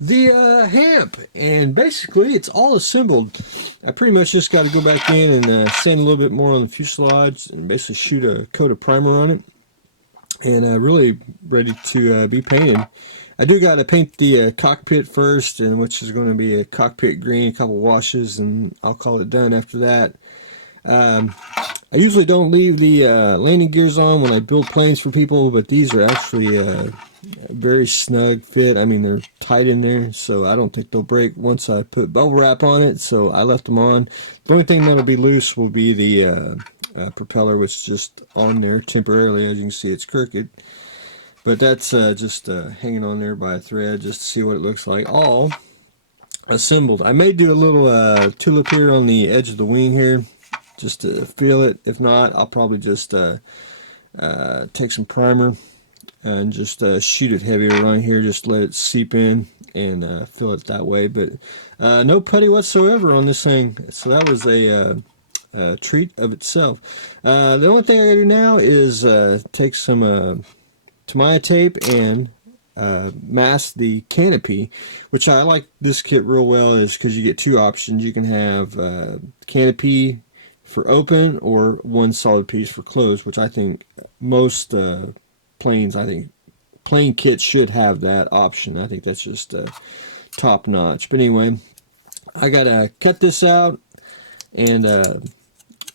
the Hamp, and basically it's all assembled. I pretty much just got to go back in and sand a little bit more on the fuselage and basically shoot a coat of primer on it, and really ready to be painted. I do got to paint the cockpit first, and which is going to be a cockpit green, a couple washes, and I'll call it done after that. I usually don't leave the landing gears on when I build planes for people, but these are actually very snug fit. I mean, they're tight in there, so I don't think they'll break once I put bubble wrap on it, so I left them on. The only thing that'll be loose will be the propeller, which is just on there temporarily. As you can see, it's crooked. But that's just hanging on there by a thread just to see what it looks like. All assembled. I may do a little tulip here on the edge of the wing here, just to feel it. If not, I'll probably just take some primer and just shoot it heavier around here, just let it seep in and fill it that way. But no putty whatsoever on this thing, so that was a treat of itself. The only thing I gotta do now is take some Tamiya tape and mask the canopy, which I like this kit real well, is because you get two options. You can have canopy for open or one solid piece for closed, which I think most planes, I think plane kits should have that option. I think that's just top notch. But anyway, I gotta cut this out and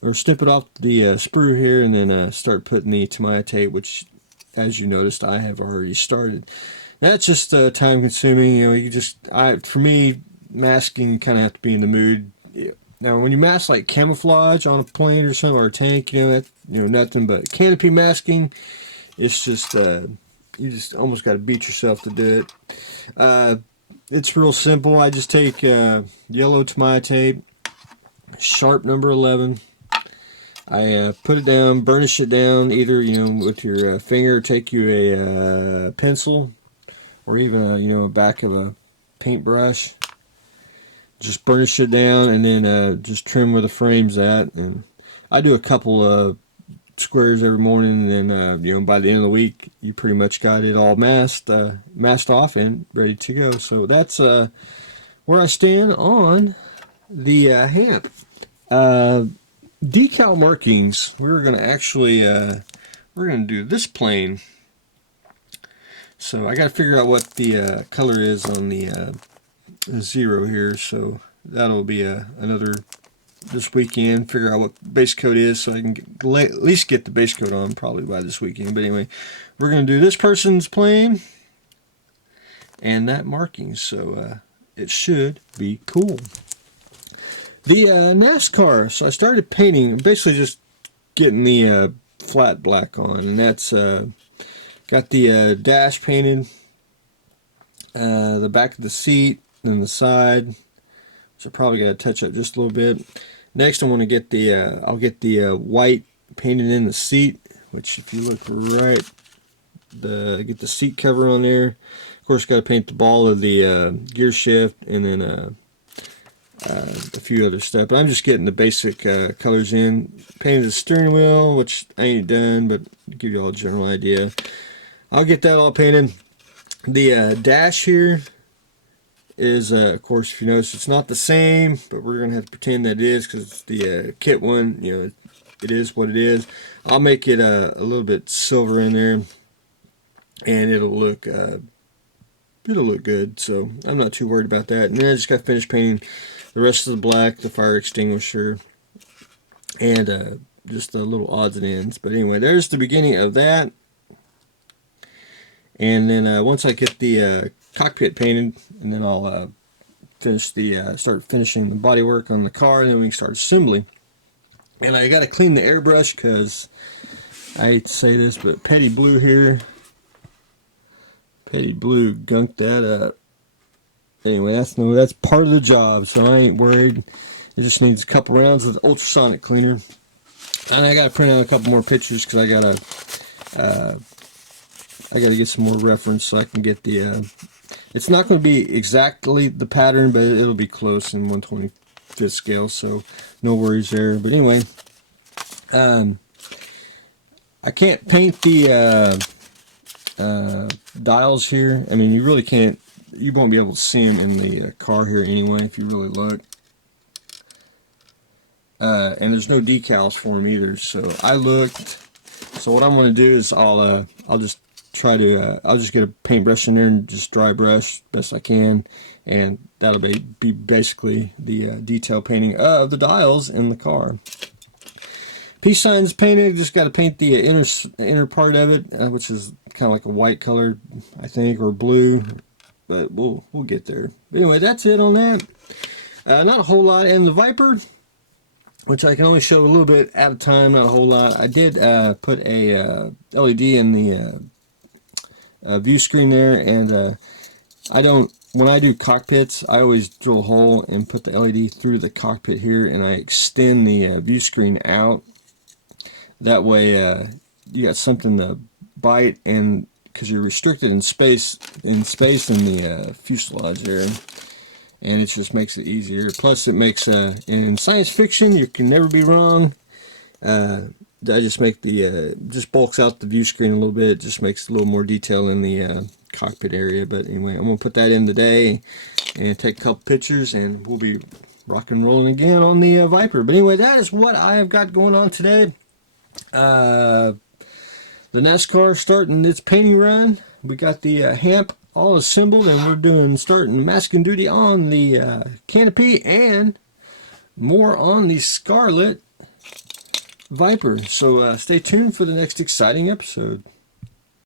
or snip it off the sprue here, and then start putting the Tamiya tape, which, as you noticed, I have already started. That's just time consuming. You know, for me, masking, you kind of have to be in the mood. Now, when you mask like camouflage on a plane or something, or a tank, nothing but canopy masking. It's just you just almost got to beat yourself to do it. It's real simple. I just take yellow Tamiya tape, sharp number 11. I put it down, burnish it down, either with your finger, or take you a pencil, or even a back of a paintbrush. Just burnish it down, and then just trim where the frame's at. And I do a couple of squares every morning, and then by the end of the week, you pretty much got it all masked off and ready to go. So that's where I stand on the Hamp. Decal markings. We're going to actually we're going to do this plane. So I got to figure out what the color is on the zero here. So that'll be another this weekend. Figure out what base coat is, so I can at least get the base coat on probably by this weekend. But anyway, we're going to do this person's plane and that marking. So it should be cool. The NASCAR, so I started painting, basically just getting the flat black on, and that's got the dash painted, the back of the seat, and the side, which I probably got to touch up just a little bit. Next, I want to get I'll get the white painted in the seat, which if you look right, get the seat cover on there. Of course, got to paint the ball of the gear shift, and then a few other stuff, but I'm just getting the basic colors in. Painted the steering wheel, which I ain't done, but to give you all a general idea. I'll get that all painted. The dash here is, of course, if you notice, it's not the same, but we're gonna have to pretend that it is, because it's the kit one. It is what it is. I'll make it a little bit silver in there, and it'll look good. So I'm not too worried about that. And then I just got to finish painting the rest of the black, the fire extinguisher, and just the little odds and ends. But anyway, there's the beginning of that. And then once I get the cockpit painted, and then I'll start finishing the bodywork on the car, and then we can start assembly. And I got to clean the airbrush, because I hate to say this, but Petty Blue gunked that up. Anyway, that's part of the job, so I ain't worried. It just needs a couple rounds of the ultrasonic cleaner, and I gotta print out a couple more pictures, because I gotta get some more reference so I can get the. It's not going to be exactly the pattern, but it'll be close in 1/25 scale, so no worries there. But anyway, I can't paint the dials here. I mean, you really can't. you won't be able to see them in the car here anyway if you really look. And there's no decals for them either. So I looked. So what I'm going to do is I'll just try to I'll just get a paintbrush in there and just dry brush best I can, and that'll be basically the detail painting of the dials in the car. Peace signs painted. Just got to paint the inner part of it, which is kind of like a white color, I think, or blue, but we'll get there. But anyway, that's it on that. Not a whole lot. And the Viper, which I can only show a little bit at a time, not a whole lot. I did put a LED in the view screen there, and when I do cockpits, I always drill a hole and put the LED through the cockpit here, and I extend the view screen out. That way you got something to bite, and because you're restricted in space in the fuselage there, and it just makes it easier. Plus it makes in science fiction you can never be wrong. I just make the just bulks out the view screen a little bit, just makes a little more detail in the cockpit area. But anyway, I'm gonna put that in today and take a couple pictures, and we'll be rock and rolling again on the Viper. But anyway, that is what I have got going on today. The NASCAR starting its painting run. We got the Hamp all assembled, and we're starting masking duty on the canopy, and more on the Scarlet Viper. So stay tuned for the next exciting episode.